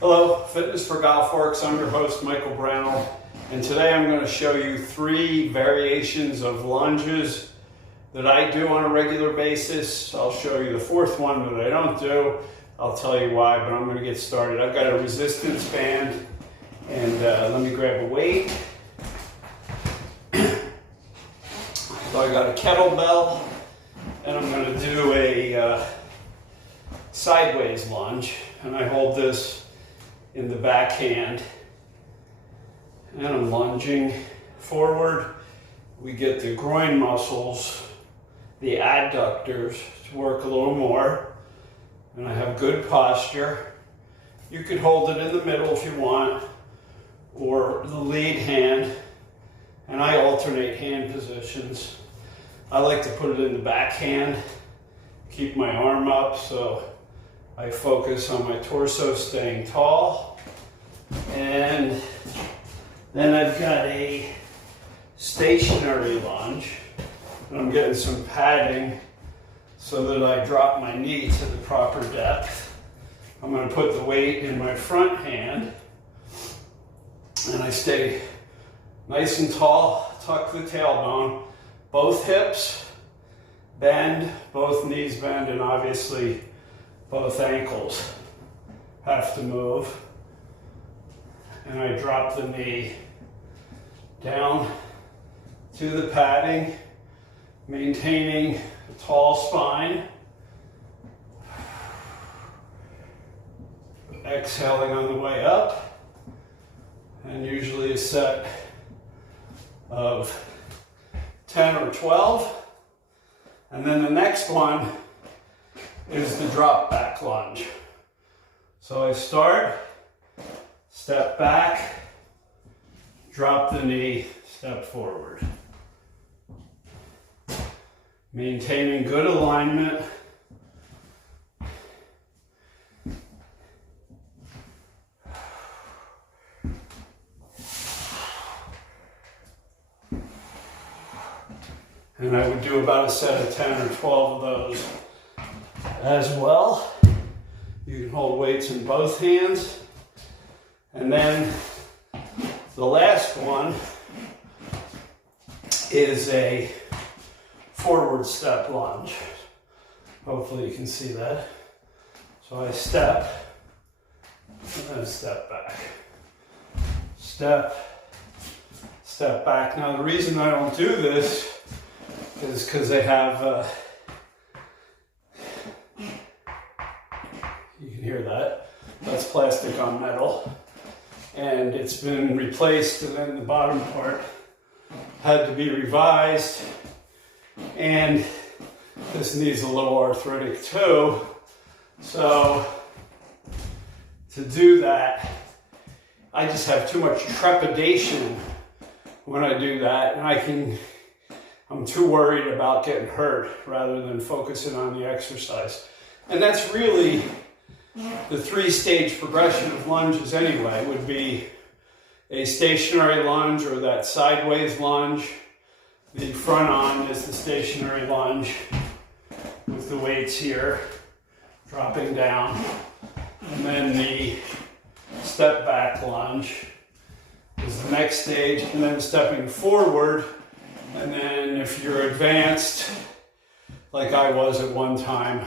Hello, Fitness for Golf Works. I'm your host, Michael Brownell, and today I'm going to show you 3 variations of lunges that I do on a regular basis. I'll show you the 4th one that I don't do. I'll tell you why, but I'm going to get started. I've got a resistance band, and let me grab a weight. So I got a kettlebell, and I'm going to do a sideways lunge, and I hold this in the back hand, and I'm lunging forward. We get the groin muscles, the adductors to work a little more, and I have good posture. You could hold it in the middle if you want, or the lead hand, and I alternate hand positions. I like to put it in the back hand, keep my arm up so I focus on my torso staying tall. And then I've got a stationary lunge, and I'm getting some padding so that I drop my knee to the proper depth. I'm going to put the weight in my front hand, and I stay nice and tall, tuck the tailbone, both hips bend, both knees bend, and obviously both ankles have to move. And I drop the knee down to the padding, maintaining a tall spine. Exhaling on the way up, and usually a set of 10 or 12. And then the next one is the drop back lunge. So I start, step back, drop the knee, step forward. Maintaining good alignment. And I would do about a set of 10 or 12 of those as well. You can hold weights in both hands. And then the last one is a forward step lunge. Hopefully you can see that. So I step, and then step back. Step back. Now the reason I don't do this is because they have, you can hear that, that's plastic on metal, and it's been replaced, and then the bottom part had to be revised, and this needs a little arthritic too, so to do that, I just have too much trepidation when I do that, and I'm too worried about getting hurt rather than focusing on the exercise. And that's really the 3-stage progression of lunges anyway, would be a stationary lunge or that sideways lunge. The front on is the stationary lunge with the weights here, dropping down. And then the step back lunge is the next stage, and then stepping forward. And then if you're advanced, like I was at one time,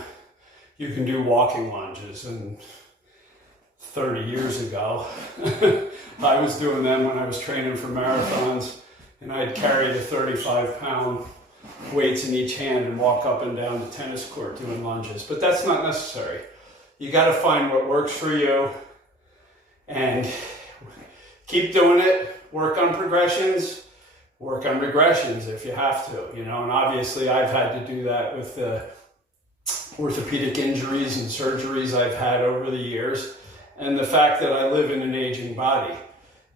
you can do walking lunges. And 30 years ago, I was doing them when I was training for marathons, and I'd carry the 35-pound weights in each hand and walk up and down the tennis court doing lunges. But that's not necessary. You got to find what works for you and keep doing it. Work on progressions. Work on regressions if you have to, and obviously I've had to do that with the orthopedic injuries and surgeries I've had over the years, and the fact that I live in an aging body,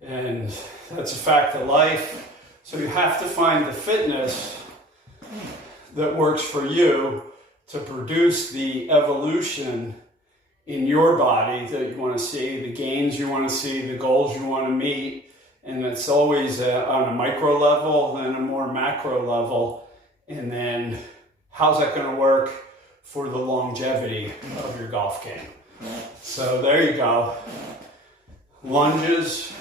and that's a fact of life. So you have to find the fitness that works for you to produce the evolution in your body that you want to see, the gains you want to see, the goals you want to meet. And it's always on a micro level, then a more macro level, and then how's that going to work for the longevity of your golf game? So there you go. lunges